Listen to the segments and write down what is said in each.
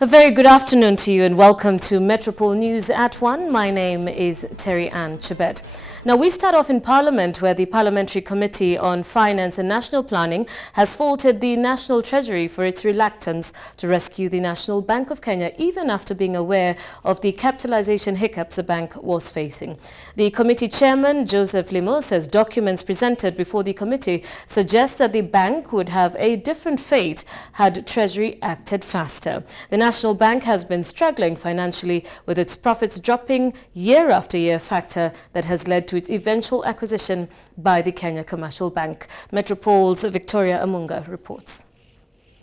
A very good afternoon to you and welcome to Metropol News at 1. My name is Terryanne Chebet. Now we start off in Parliament, where the Parliamentary Committee on Finance and National Planning has faulted the National Treasury for its reluctance to rescue the National Bank of Kenya, even after being aware of the capitalization hiccups the bank was facing. The committee chairman, Joseph Limo, says documents presented before the committee suggest that the bank would have a different fate had Treasury acted faster. The National Bank has been struggling financially, with its profits dropping year after year, factor that has led to its eventual acquisition by the Kenya Commercial Bank. Metropol's Victoria Amunga reports.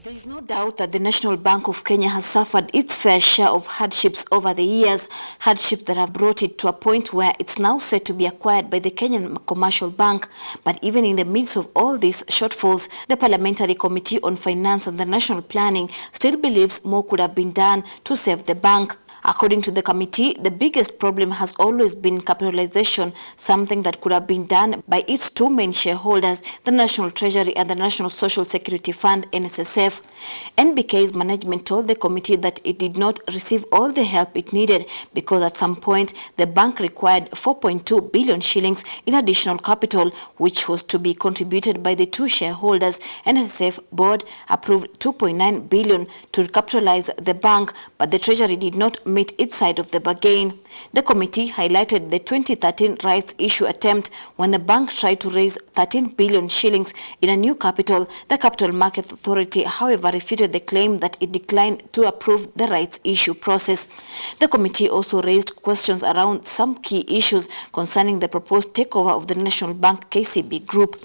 There is no doubt that the National Bank of Kenya has suffered its fair share of hardships over the years, hardships that have brought it to a point where it's now set to be acquired by the Kenyan Commercial Bank. But even in the midst of all these shortfalls, the Parliamentary Committee on Finance and the National Planning still believes more could have been done to save the bank. According to the committee, the biggest problem has always been capitalization, something that could have been done by its two main shareholders, the National Treasury and the National Social Security Fund, NSSF. NBK's management told the committee that it did not receive all the help it needed because at some point the bank required 4.2 billion shillings in additional capital, which was to be contributed by the two shareholders. NSSF board approved 2.9 billion to recapitalize the bank, but the Treasury did not meet its side of the bargain. The committee highlighted the 2013 rights issue attempt when the bank tried to raise 13 billion shillings in a new capital. The Capital Market Authority, however, refuted the claim that it declined to approve the rights issue process. The committee also raised questions around some key issues concerning the proposed takeover of the National Bank KCB Group.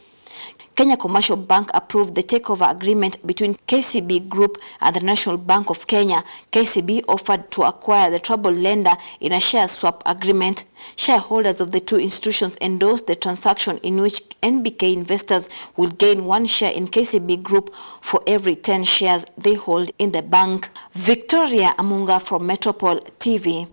Kenya Commercial Bank approved the takeover agreement between KCB Group and the National Bank of Kenya. KCB offered to acquire the troubled lender in a share swap agreement. Shareholders of the two institutions endorsed the transaction, in which NBK investors will gain 1 share in KCB Group for every 10 shares they hold in the bank. Victoria Amunga from Metropol TV.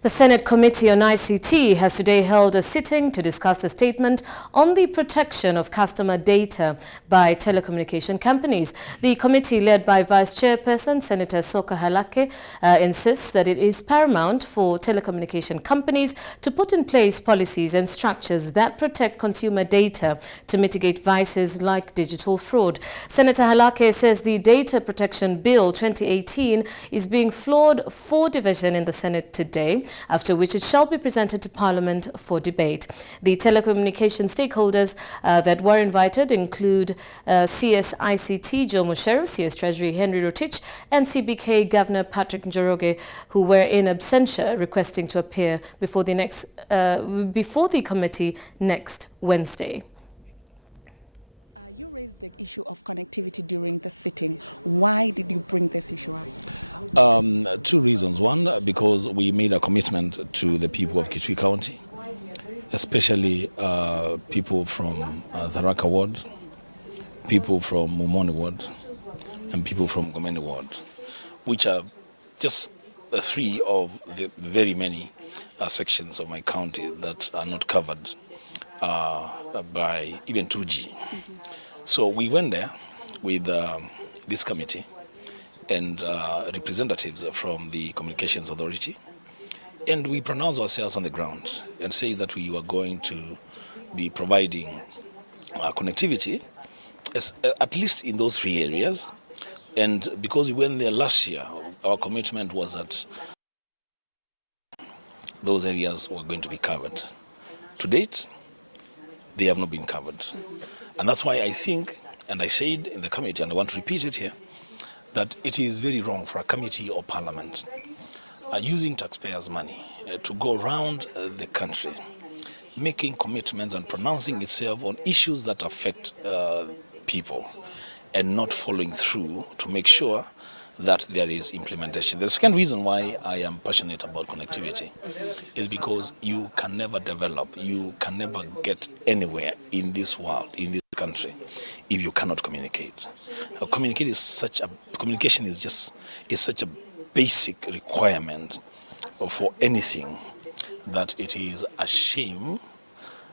The Senate Committee on ICT has today held a sitting to discuss a statement on the protection of customer data by telecommunication companies. The committee, led by Vice Chairperson Senator Soka Halake, insists that it is paramount for telecommunication companies to put in place policies and structures that protect consumer data to mitigate vices like digital fraud. Senator Halake says the Data Protection Bill 2018 is being floored for division in the Senate today, after which it shall be presented to Parliament for debate. The telecommunication stakeholders that were invited include CS ICT Joe Musheru, CS Treasury Henry Rotich, and CBK Governor Patrick Njoroge, who were in absentia, requesting to appear before the committee next Wednesday. You raised the issue of connectivity during the sitting. Why did you bring this issue up? Two reasons. One, because we made a commitment to the people of Kitui County, especially people from Tharaka Ward, people from Mumoni Ward, and people from Gomeni Ward, which are just three of the very many sections of my county that are not covered by even 2G. So we went there with this committee and representatives from the Communications Authority, and we pronounced ourselves on the ground and say that we were going to be providing connectivity, at least in those three areas. And because we went there last year, our commitment was that those areas were going to be covered. To date, they have not been covered. And that's why I think, and I said in the committee, and I want to repeat it here, that it is very wrong for a committee or parliament using taxpayers' money to go around the country making commitments and pronouncing itself on issues that affect people and not following through to make sure that there is implementation. The second reason why I am passionate about connectivity is because you can never develop, you can never get anywhere in this world, in this country, if you cannot communicate. Communication is such a basic requirement for anything that it is a shame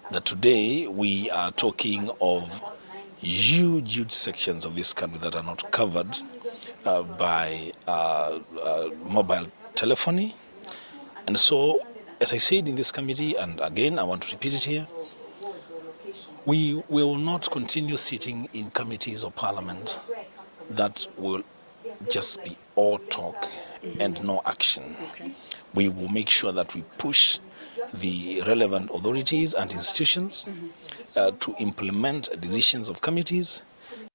that today we are talking of huge sections of this country that are not covered by mobile telephony. And so, as I said in this committee, and again I want to repeat it here, we will not continue sitting in committees of parliament that will just be all talk and no action. We will make sure that we push the relevant authorities and institutions to implement decisions of committees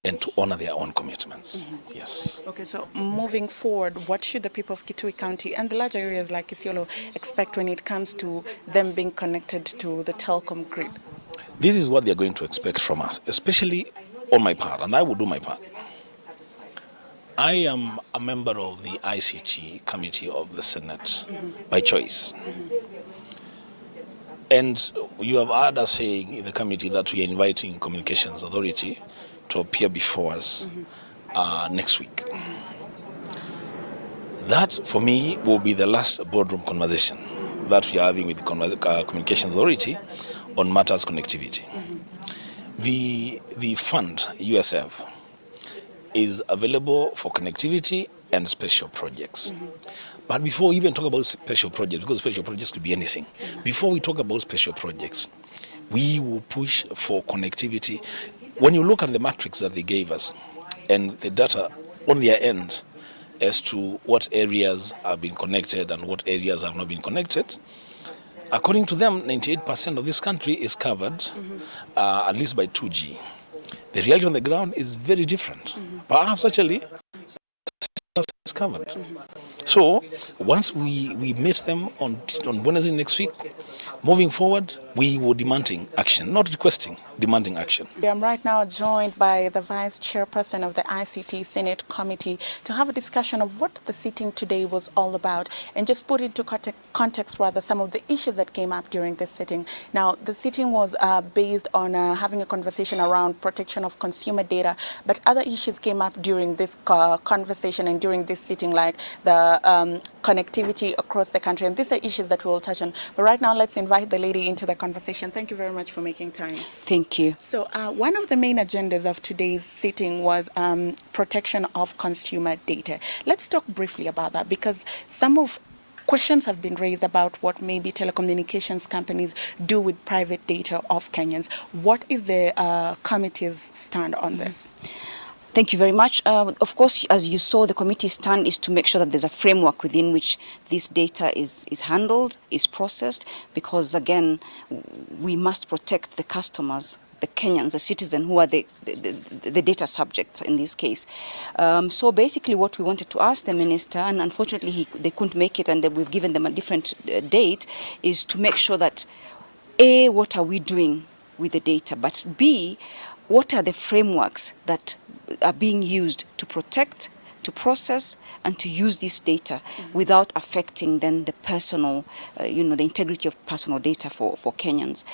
and to honor their own commitments. Yes. Okay, so moving forward, what should the people of Kitui County and the larger areas like Isiolo expect when it comes to them being connected to the telecom grid? This is what they're going to expect from us, especially on my part, and I will do my part. I am a member of the ICT Committee of the Senate by choice. And you have heard us saying in the committee that we are inviting Communications Authority to appear before us next week. That, for me, will be the last boardroom conversation that we are having with the Communications Authority on matters connectivity. The fund, USF, is available for connectivity and special projects. But before we even talk about special projects, because special projects could be anything, before we talk about special projects, we will push for connectivity. When you look at the matrix that they gave us and the data on their end as to what areas have been connected and what areas have not been connected, according to them, 98% of this country is covered at least by 2G. The reality on the ground is very different. Perhaps actually is covered. So once we meet them on Wednesday next week, moving forward, we were demanding action, not requesting, demanding action. I'm right now joined by the Vice Chairperson of the ICT Senate Committee to have a discussion of what the sitting today was all about and just put into context rather some of the issues that came up during this sitting. Now, the sitting was based on having a conversation around protection of consumer data, but other issues came up during this conversation and during this sitting, like the connectivity across the country, and these are issues that we will touch on. But right now, let's invite the lady into the conversation. Thank you very much for making time. Thank you. So one of the main agendas of today's sitting was protection of consumer data. Let's talk briefly about that, because some of questions have been raised about what maybe telecommunications companies do with private data of Kenyans. What is the committee's stand on this? Thank you very much. Of course, as you saw, the committee's stand is to make sure that there's a framework within which this data is handled, is processed, because again, we must protect the customers, the Kenyans, the citizens who are the data subjects in this case. So basically what we wanted to ask the minister, and unfortunately they couldn't make it and we've given them a different date, is to make sure that A, what are we doing with the data, but B, what are the frameworks that are being used to protect, to process, and to use this data without affecting then the personal, the integrity of personal data for Kenyans.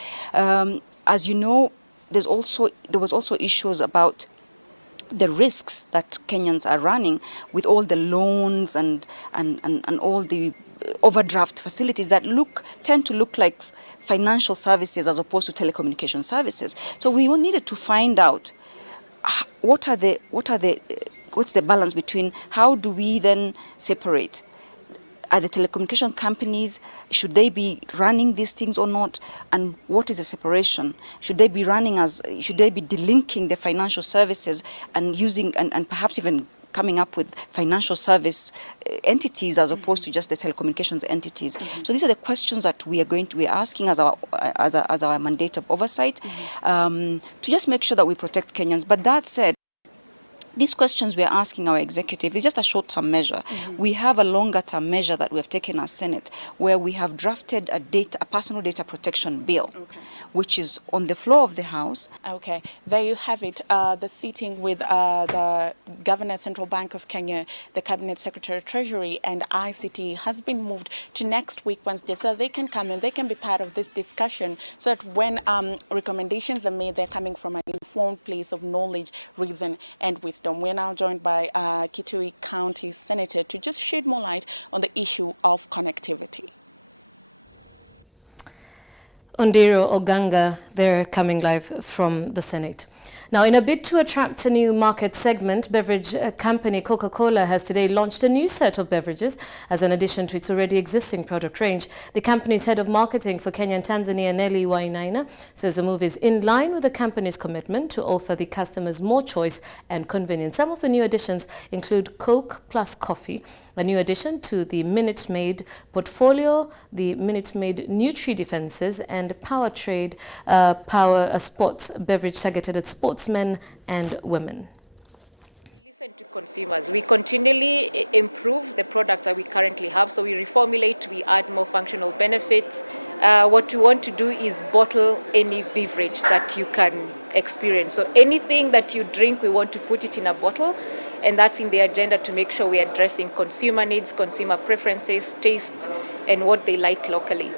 As you know, there was also issues about the risks that Kenyans are running with all the loans and all the overdraft facilities that tend to look like financial services as opposed to telecommunication services. So we needed to find out what's the balance between how do we then separate? Are the telecommunication companies, should they be running these things or not? And what is the separation? Should they be delinking the financial services and using and perhaps even coming up with financial service entities as opposed to just the telecommunications entities? So these are the questions that we are asking as our mandate of oversight, to just make sure that we protect Kenyans. But that said, these questions we are asking our executive is just a short-term measure. We have a longer-term measure that we have taken as Senate, where we have drafted a personal data protection bill, which is on the floor of the House. Okay, there you have it. The sitting with the Governor, Central Bank of Kenya, the Cabinet Secretary, Treasury, and ICT has been moved to next week Wednesday, so they can come and they can be part of this discussion, so that when recommendations are made, they're coming from an informed place of knowledge, reason, and wisdom. We're now joined by Kitui County Senator to just shed more light on the issue of connectivity. Ondiro Oganga, they're coming live from the Senate. Now, in a bid to attract a new market segment, beverage company Coca-Cola has today launched a new set of beverages as an addition to its already existing product range. The company's head of marketing for Kenya and Tanzania, Nelly Wainaina, says the move is in line with the company's commitment to offer the customers more choice and convenience. Some of the new additions include Coke plus coffee, a new addition to the Minute Maid portfolio, the Minute Maid Nutri Defenses, and Power Trade Power Sports beverage targeted at sportsmen and women. Listen to consumers. We continually improve the products that we currently have. So we reformulate, we add more functional benefits. What we want to do is bottle any beverage that you can experience. So anything that you drink, we want to put it in a bottle. And that's in the agenda to make sure we're addressing consumer needs, consumer preferences, tastes, and what they like locally.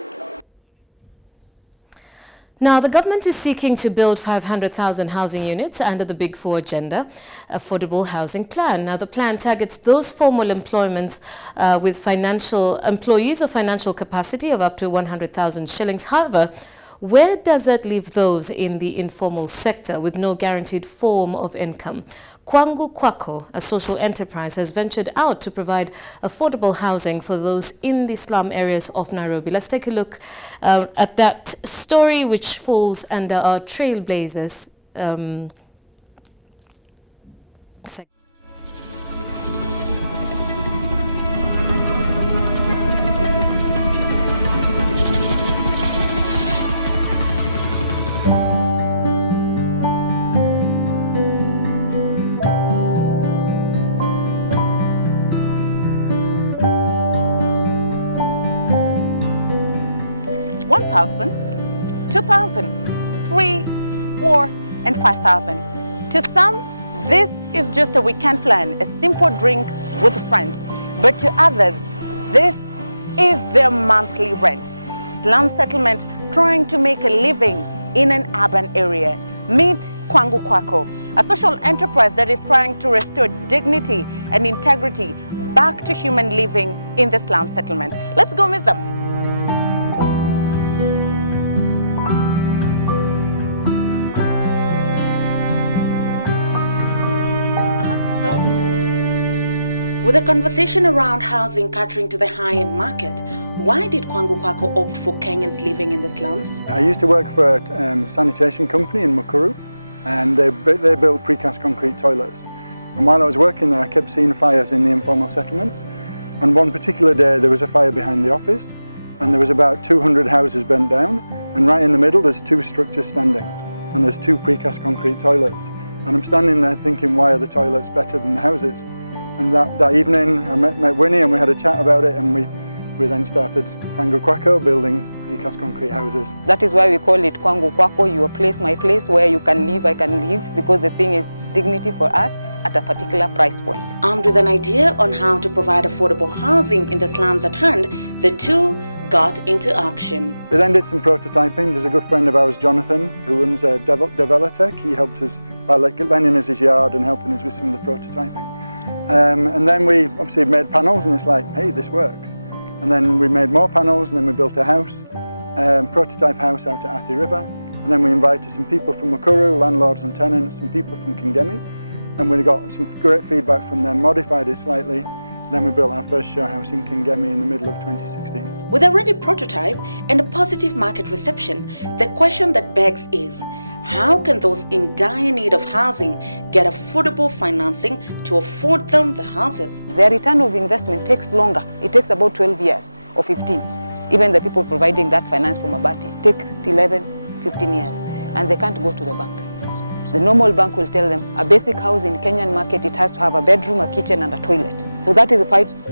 Now, the government is seeking to build 500,000 housing units under the Big Four agenda, affordable housing plan. Now, the plan targets those formal employments with employees of financial capacity of up to 100,000 shillings. However, where does that leave those in the informal sector with no guaranteed form of income? Kwangu Kwako, a social enterprise, has ventured out to provide affordable housing for those in the slum areas of Nairobi. Let's take a look at that story, which falls under our Trailblazers segment. 1,000, 2,000, 3, 4, and 5,000. To some, this is just a weekend plan, a simple drink with friends. But to others, this is their monthly rent. Slum settlement trying to make a living in an urban area. Meet Kwangu Kwako, a social enterprise that is trying to restore dignity and integrity back to human living in the slum settlement. Let's go meet them. With a conversation around housing catering to the high-end market, why did Kwangu Kwako opt for Kenyans living in the slums? I used to work for a sanitation company in Mukuru, and they built precast concrete toilets. And while I was working there, I kept seeing fires in the informal settlements. And one particular day, there was a fire behind the office, and there was about 200 houses burnt down, and right in the middle, there's two structures standing, and there's two precast concrete toilets. And I'm standing there thinking, why are the toilets better than the houses? And that evening, I met Winnie and we had a chat about it, and we then started Kwangu Kwako, building precast concrete houses. That is why we call it Kwangu Kwako, your place, my place, where you can live, I can live, because the thing is dignity for us at a particular price point. Armed with an idea on how to provide affordable housing in the slums at hand, the two got into action. We then did some prototyping. There's a good friend of ours, Jonathan, who runs Develotech. He helped us by lending us his yard and helping us with some of the prototyping. And then we obviously made panels, and it's like, hey, this works. And then we made more panels, and then we built a house, prototype house out at Athi River. And then we invited some people from Mukuru, landlords and tenants, some people from Kingemi. And we got some great feedback from them, modified it slightly. Then we built our first show house in Kingemi in the middle of 2016. With a ready prototype and a positive market reception, the question that begs is, how can those in dire need of housing get affordable financing to afford them the houses? The return of investment takes longer. It takes about 12 years or 15. Even the people providing that finance from Abati take 11, 15 years, and they can't go to the bank. The normal bank will tell them a basic house in Kenyan market, it has to have a bedroom, a kitchen, and a toilet. So that is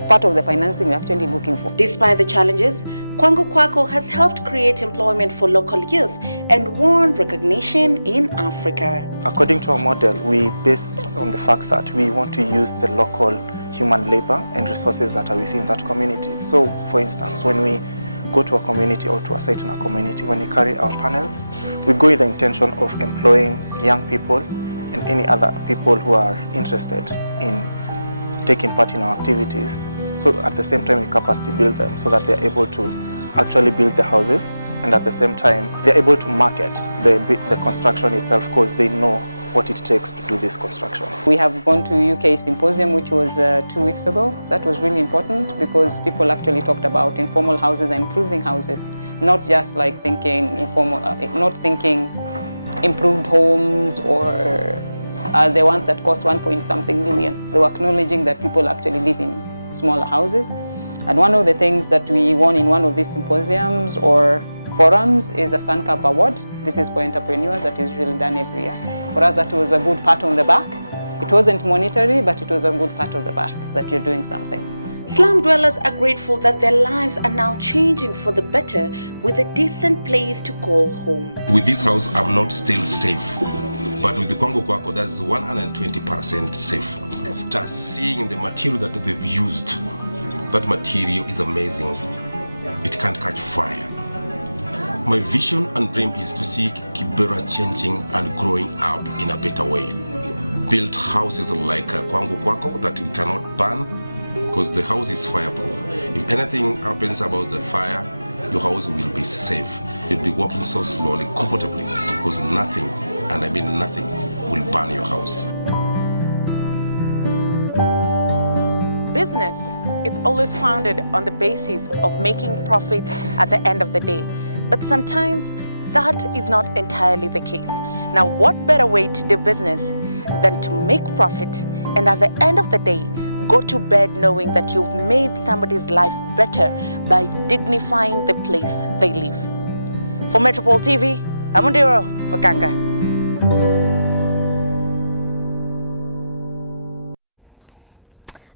part of the financing we're actually looking for. Despite the challenges, Kwangu Kwako has helped create employment for local youth and won recognition in Africa. According to our model, we base on the fact that we want to use the local human labor and resources that are within that community. So, for instance, when we go to a community or to a site in a community, when we carry our panels, we go with the intention of employing young people and any other people who are interested in taking part in our activities. So at the same time, we capacity build them so that they're able to actually build the houses, and at the same time, they're able to market the construction itself because they know what it takes to do this construction. We have gone to UK Symposium, which was 2 weeks ago. That was really important because people actually talked about informal houses and improving houses, not just like thinking informal, not thinking improved homes or the ones that cost 1-point-something million. They were acknowledging that people actually live in smaller houses. And one of the things that we won in one of these symposiums or forums is a SunCap Award. This is for entrepreneurs that is usually done every year. For us, that was a good pat on the back. It wasn't monetary, but it was a good pat on the back that you're doing something. Slum dwellers are grateful that their lives are now changing for the better with a decent place to call home. With this house, I'm not still safe. But with the Kwango Kwako, that's 120% safe. After seeing the material that they've used, that material is amazing. It can't catch fire. My vision and dream is to see Kibera changing and growing up in a better way. Build houses like Kwango Kwako that we cannot burn because the house is fireproof. If anything happens about the fire, your house will be safe. You'll be walking so slowly, comfortably, because nothing, and I mean nothing, will burn your house. Business is always founded on the basis of making profit at the end of the day. But sometimes that is not entirely the case. Now, what better way to do business than to make profit and at the end of the day, go to bed knowing that you've made somebody's life better by dignifying the place they live. For Metropol TV, I'm Ondiro Wakanga.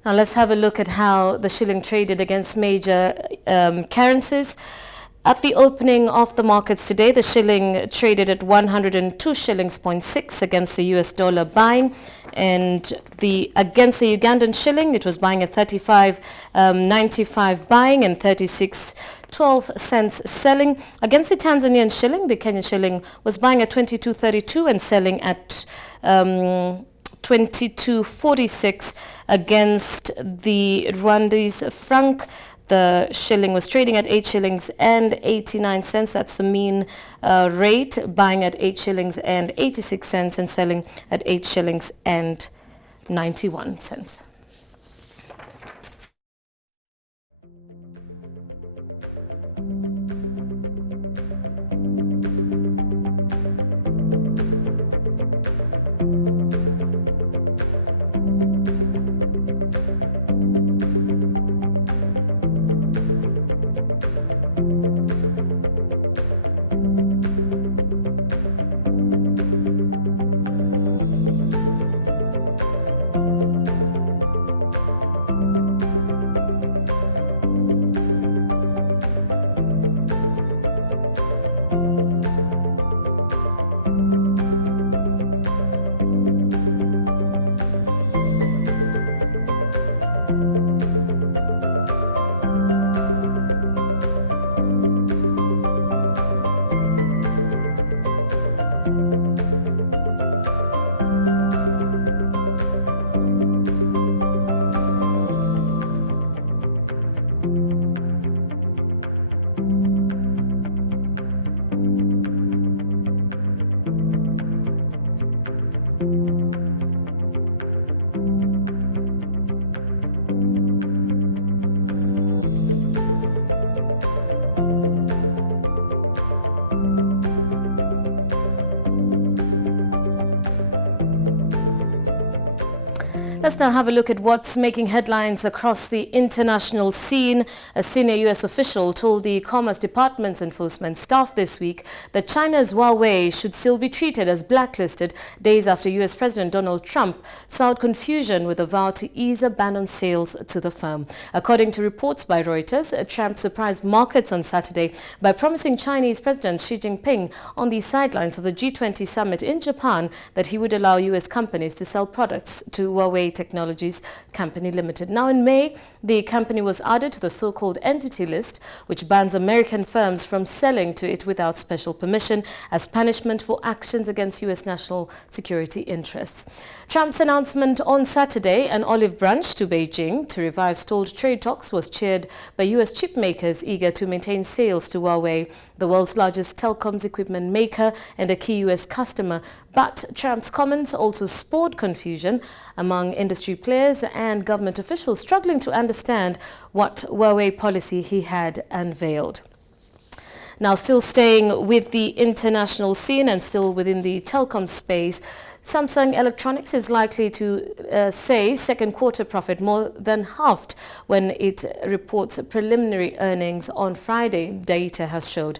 Now let's have a look at how the shilling traded against major currencies. At the opening of the markets today, the shilling traded at 102 shillings 0.6 against the US dollar buying, and against the Ugandan shilling, it was buying at 35.95 buying and 36.12 cents selling. Against the Tanzanian shilling, the Kenyan shilling was buying at 22.32 and selling at 22.46. Against the Rwandese franc, the shilling was trading at 8 shillings and 89 cents. That's the mean rate, buying at 8 shillings and 86 cents and selling at 8 shillings and 91 cents. Let's now have a look at what's making headlines across the international scene. A senior U.S. official told the Commerce Department's enforcement staff this week that China's Huawei should still be treated as blacklisted days after U.S. President Donald Trump sowed confusion with a vow to ease a ban on sales to the firm. According to reports by Reuters, Trump surprised markets on Saturday by promising Chinese President Xi Jinping on the sidelines of the G20 summit in Japan that he would allow U.S. companies to sell products to Huawei Technologies Company Limited. Now in May, the company was added to the so-called entity list, which bans American firms from selling to it without special permission as punishment for actions against U.S. national security interests. Trump's announcement on Saturday, an olive branch to Beijing to revive stalled trade talks, was cheered by U.S. chip makers eager to maintain sales to Huawei the world's largest telecoms equipment maker and a key U.S. customer. But Trump's comments also spawned confusion among industry players and government officials struggling to understand what Huawei policy he had unveiled. Now, still staying with the international scene and still within the telecom space, Samsung Electronics is likely to say second quarter profit more than halved when it reports preliminary earnings on Friday, data has showed,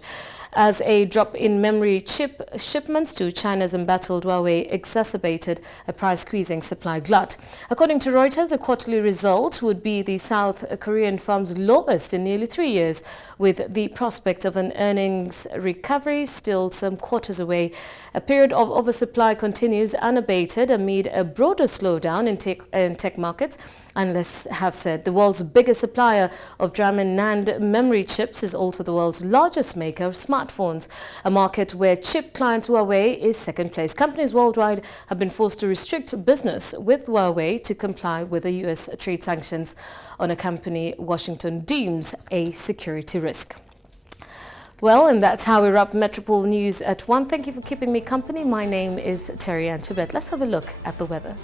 as a drop in memory chip shipments to China's embattled Huawei exacerbated a price-squeezing supply glut. According to Reuters, the quarterly result would be the South Korean firm's lowest in nearly 3 years, with the prospect of an earnings recovery still some quarters away. A period of oversupply continues unabated amid a broader slowdown in tech markets. Analysts have said the world's biggest supplier of DRAM and NAND memory chips is also the world's largest maker of smartphones, a market where chip client Huawei is second place. Companies worldwide have been forced to restrict business with Huawei to comply with the U.S. trade sanctions on a company Washington deems a security risk. Well, and that's how we wrap Metropol News at 1. Thank you for keeping me company. My name is Terryanne Chebet. Let's have a look at the weather.